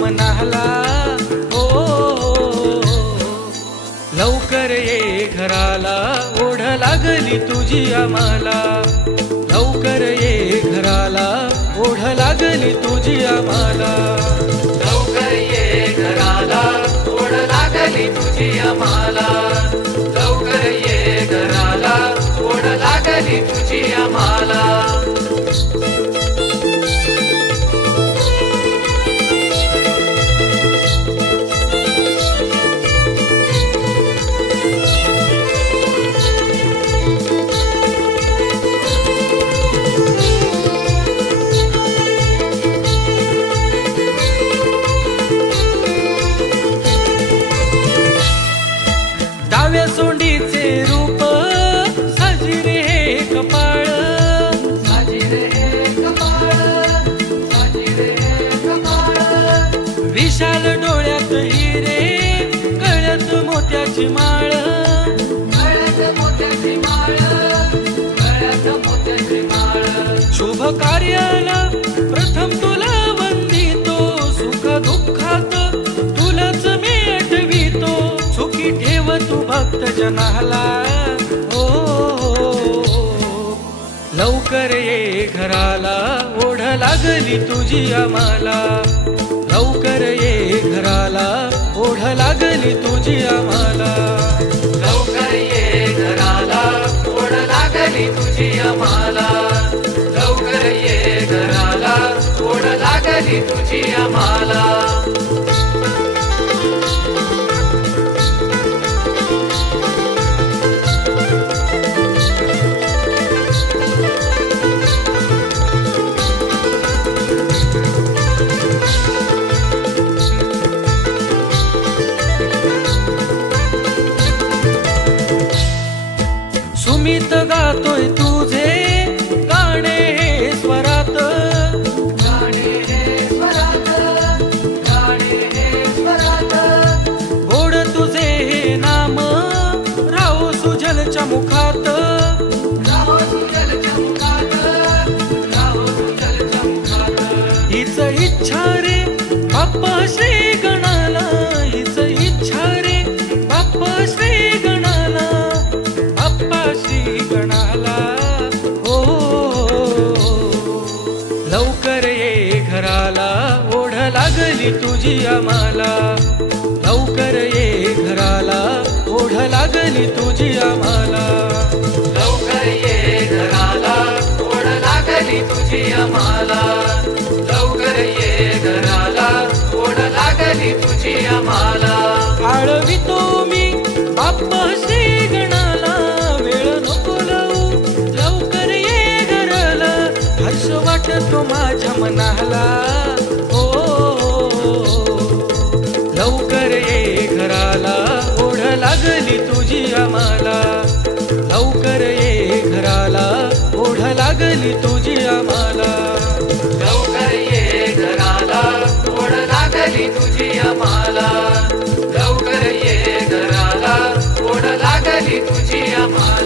म्हणाला मनाला हो लवकर ये घराला ओढ लागली तुझी आम्हाला. लवकर ये घराला ओढ लागली तुझी आम्हाला. लवकर ये घराला ओढ लागली तुझी आम्हाला. लवकर ये घराला ओढ लागली तुझी आम्हाला विशाल डोळ्यात हिरे गळ्यात मोत्याची माळ. शुभ कार्याला प्रथम तुला वंदितो सुख दुःखात तुलाच मी आठवितो सुखी ठेव तू भक्त जनाला लवकर ये घराला ओढ लागली तुझी आम्हाला. लवकर ये घराला ओढ लागली तुझी आम्हाला. लवकर ये घराला ओढ लागली तुझी आम्हाला. लवकर ये घराला ओढ लागली तुझी आम्हाला. जातोय तुझे घराला ओढ लागली तुझी आम्हाला. लवकर ये घराला ओढ लागली तुझी आम्हाला. लवकर ये घराला ओढ लागली तुझी आम्हाला. लवकर ये घराला ओढ लागली तुझी आम्हाला. आळवितो मी बाप्पा तो माझ्या मनाला. ओ लवकर ये घराला. ओढ लागली तुझी आम्हाला. लवकर ये घराला. ओढ लागली तुझी आम्हाला. लवकर ये घराला. ओढ लागली तुझी आम्हाला. लवकर ये घराला. ओढ लागली तुझी आम्हाला